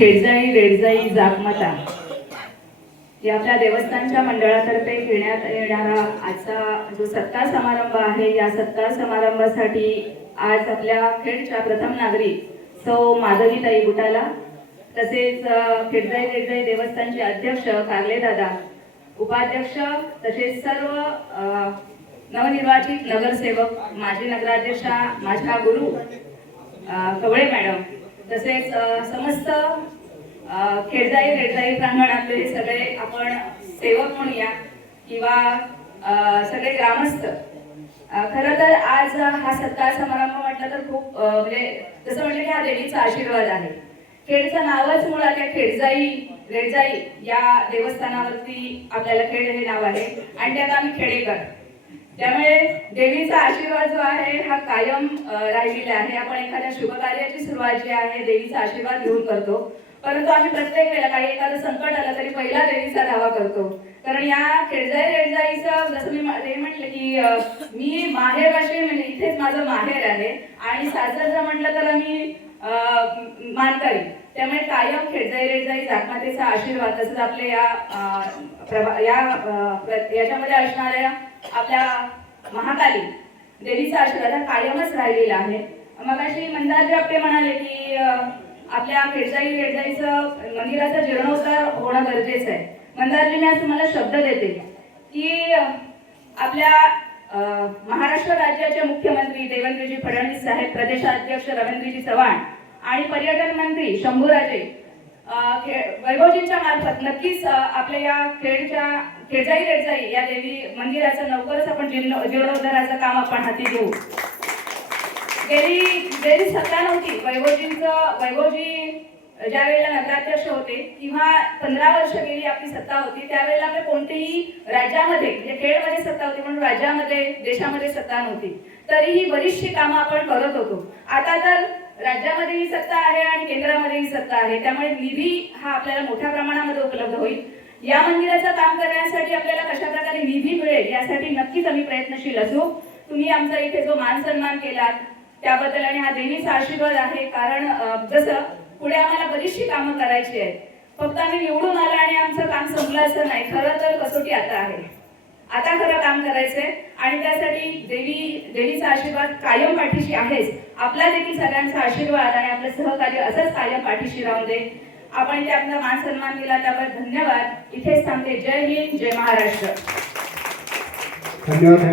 खेडजाई रेडजाई जागमाता या आपल्या देवस्थानच्या मंडळातर्फे घेण्यात येणारा आजचा जो सत्कार समारंभ आहे, या सत्कार समारंभासाठी आज आपल्या खेडच्या प्रथम नागरिक सौ माधवीताई बुटाला, तसेच खेडजाई रेडजाई देवस्थानचे अध्यक्ष कारले दादा, उपाध्यक्ष तसेच सर्व नवनिर्वाचित नगरसेवक, माजी नगराध्यक्षा, माझ्या गुरु कवळे मॅडम, तसेच समस्त खेडजाई रेडजाई प्रांगणातले सगळे आपण सेवक म्हणूया किंवा सगळे ग्रामस्थ. खरं तर आज हा सत्कार समारंभ म्हटलं तर खूप म्हणजे जसं म्हटलं की हा देवीचा आशीर्वाद आहे. खेडचं नावच मुळात या खेडजाई रेडजाई या देवस्थानावरती आपल्याला खेड हे नाव आहे आणि त्यात आम्ही खेडेकर, त्यामुळे देवीचा आशीर्वाद जो आहे हा कायम राहिलेला आहे. आपण एखाद्या शुभकार्याची सुरुवात जी आहे देवीचा आशीर्वाद घेऊन करतो, परंतु आम्ही प्रत्येक वेळेला काही एखादं संकट आलं तरी पहिला देवीचा धावा करतो. कारण या खेडजाई रेडजाईचं जसं मी म्हटलं की मी माहेर असे म्हणजे इथेच माझं माहेर आहे आणि सासरचं म्हटलं तर आम्ही मानकरी, त्यामुळे कायम खेडजाई रेडजाई जागमातेचा आशीर्वाद तसंच आपल्या याच्यामध्ये असणाऱ्या आपल्या महाकाली देवीचा आशीर्वाद हा कायमच राहिलेला आहे. मगाशी मंदारजी आपले म्हणाले की आपल्या खेडजाई रेडजाईचं मंदिराचा जीर्णोद्धार होणं गरजेचं आहे. मंदारजी मी आज तुम्हाला शब्द देते की आपल्या महाराष्ट्र राज्याचे मुख्यमंत्री देवेंद्रजी फडणवीस साहेब, प्रदेशाध्यक्ष रवींद्रजी चव्हाण आणि पर्यटन मंत्री शंभूराजे वैभवजींच्या मार्फत नक्कीच आपल्या या खेडजाई रेडजाई या देवी मंदिराचं लवकरच आपण जीर्णोद्धाराचं काम आपण हाती घेऊ. गेली सत्ता नव्हती. वैभवजी ज्या वेळेला नगराध्यक्ष होते किंवा 15 वर्ष गेली आपली सत्ता होती, त्यावेळेला आपल्या कोणतेही राज्यामध्ये म्हणजे खेडमध्ये सत्ता होती म्हणून राज्यामध्ये देशामध्ये सत्ता नव्हती, तरीही बरीचशी कामं आपण करत होतो. आता तर राज्यामध्येही सत्ता आहे आणि केंद्रामध्येही सत्ता आहे, त्यामुळे निधी हा आपल्याला मोठ्या प्रमाणामध्ये उपलब्ध होईल. या मंदिराचं काम करण्यासाठी आपल्याला कशा प्रकारे निधी मिळेल यासाठी नक्कीच आम्ही प्रयत्नशील असू. तुम्ही आमचा इथे जो मान सन्मान केलात त्याबद्दल आणि हा देवीचा आशीर्वाद आहे. कारण जसं पुढे आम्हाला बरीचशी कामं करायची आहेत, फक्त आम्ही निवडून आला आणि आमचं काम संपलं असं नाही. खरं तर कसोटी आता आहे, आता खरं काम करायचंय आणि त्यासाठी देवीचा आशीर्वाद कायम पाठीशी आहेच. आपला देखील सगळ्यांचा आशीर्वाद आणि आपलं सहकार्य असंच कायम पाठीशी राहून दे. आपण इथे आपला मान सन्मान केला त्याबद्दल धन्यवाद. इथेच थांबते. जय हिंद, जय महाराष्ट्र. धन्यवाद.